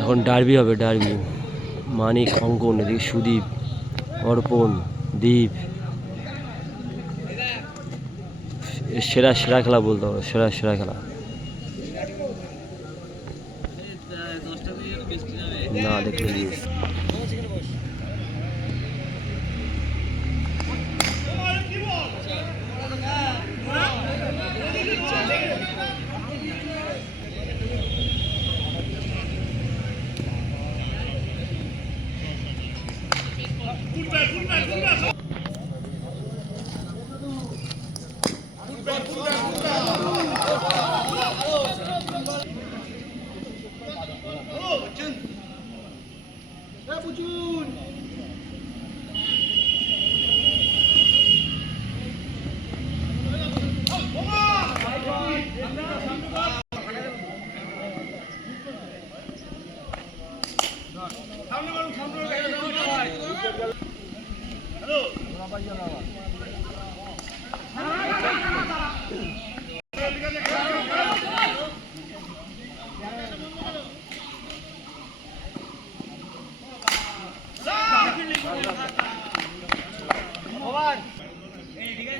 এখন ডার্বি হবে, ডার্বি। মানিক, অঙ্কন, এদিকে সুদীপ, অর্পণ, দীপ। সেরা সেরা খেলা বলতে হবে, সেরা সেরা খেলা। না দেখলে Vai pro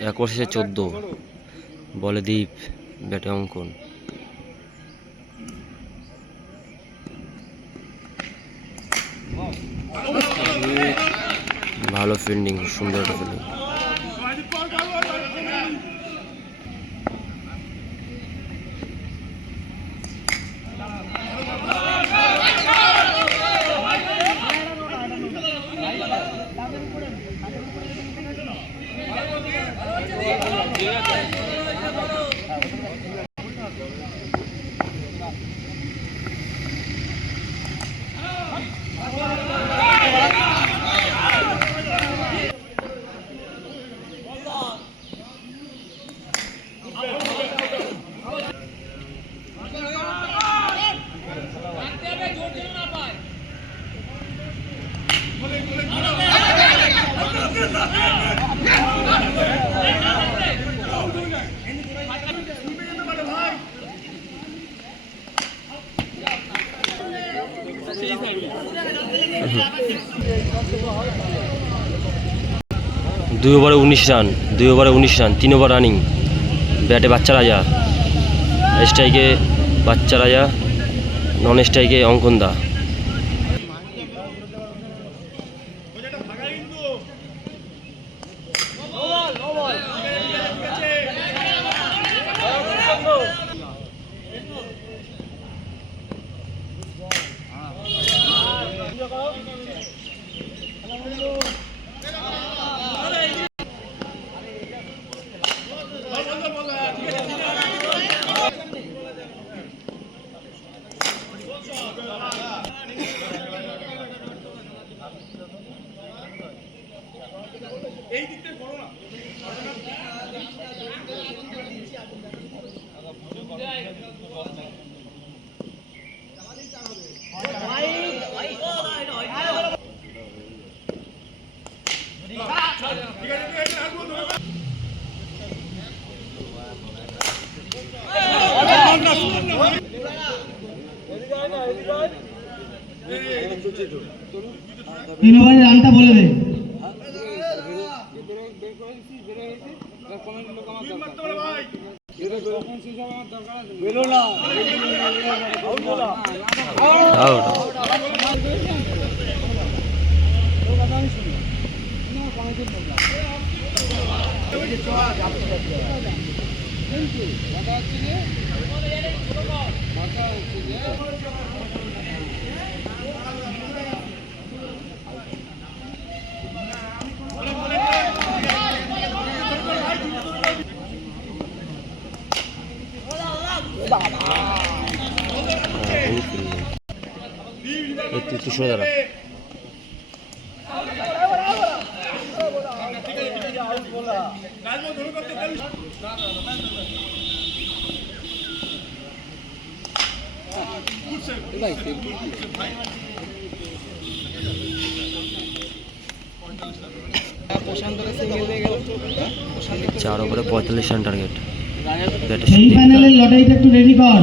একশে চোদ্দ বলে দ্বীপ ব্যাটে অঙ্কন। ভালো ফিল্ডিং সুন্দর ফিল্ডিং দুই ওভারে উনিশ রান দুই ওভারে উনিশ রান তিন ওভার রানিং। ব্যাটে বাচ্চা রাজা। স্ট্রাইকে বাচ্চা রাজা, নন স্ট্রাইকে অঙ্কন দা। তিন ওভারের রানটা বলে দে। আউট তুই চার ওভারে পঁয়তাল্লিশ রান টার্গেট প্যানেলের লটারিটা একটু রেডি কর।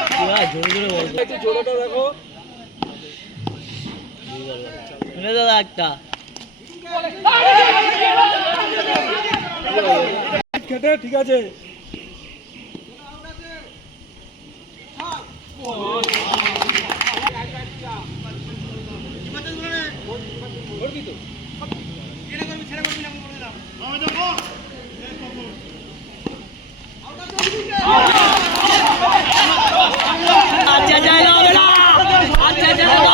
দাদা একটা আচ্ছা জায়গা হবে না আচ্ছা জায়গা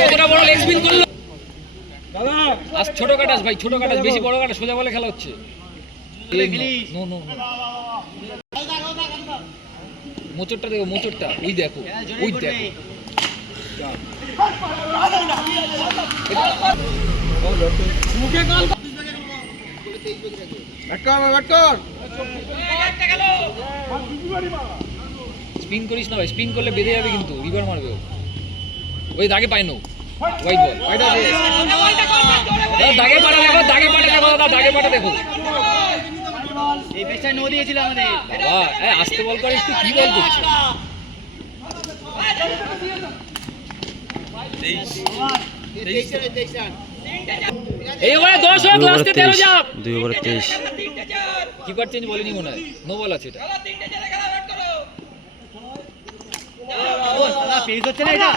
কতটা বড় লেগ স্পিন করল। আজ ছোট কাটাস ভাই ছোট কাটাস বেশি বড় কাটাস সোজা বলে খেলা হচ্ছে। নো নো মোচরটা দেখো মোচরটা ওই দেখো ওই দেখো। স্পিন করিস না ভাই স্পিন করলে বেঁধে যাবে কিন্তু রিভার মারবে ওই দাগে পায় নো হোয়াইট বল দাগে পাটা দেখো দাগে পাটা দেখো দাদা দাগে পাটা দেখো। এই নো দিয়েছিল আমাদের। বাহ আস্তে বল করে একটু কি বল করছে এই ওভারে দশ হোক দুই লাস্টে তেরো তেইশ। দুই ওভারে তেইশ। কিপার চেঞ্জ বলেনি মনে হয়। নো বল আছে এটা। পেজ হচ্ছে না এটা।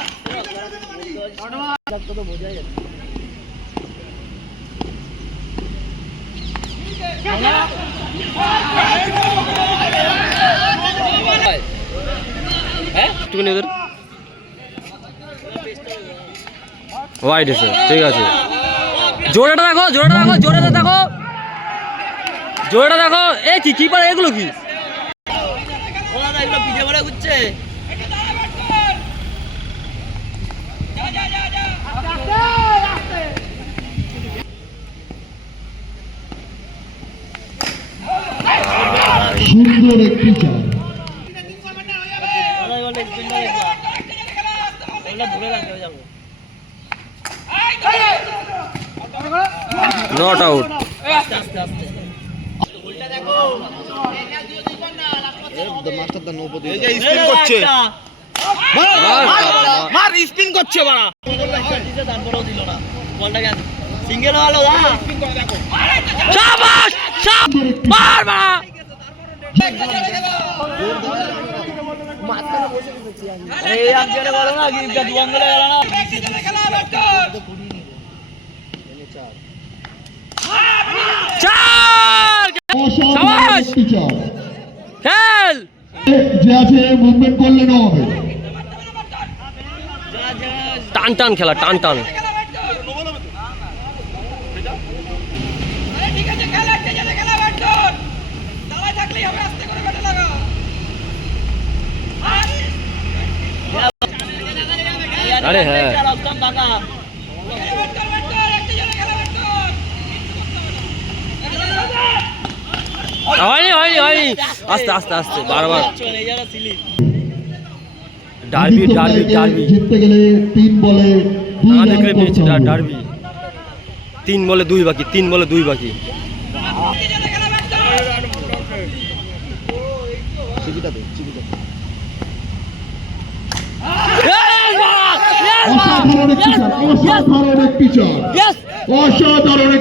হ্যাঁ ঠিক আছে। জোরেটা দেখো জোরেটা দেখো জোরেটা দেখো। জোরেটা দেখো। এ কি কি? দাদা এগুলো ভরে ঘুরছে সুন্দর একটি চাল নট আউট আস্তে আস্তে আস্তে স্পিন করছে। মার স্পিন করছে বাড়া। তারপরেও দিল না বলটা সিঙ্গেল হলো দা শাবাশ শাব মার মার। খেল যে আছে মুভমেন্ট করলে না টান টান খেলা টান টান। আরে হ্যাঁ। হয়নি হয়নি হয়নি। আস্তে আস্তে আস্তে বারবার। Derby derby derby. জিততে গেলে তিন বলে না দেখলে পেয়েছি ডারবি। তিন বলে দুই বাকি তিন বলে দুই বাকি। অসাধারণ একটি চার অসাধারণ একটি চার অসাধারণ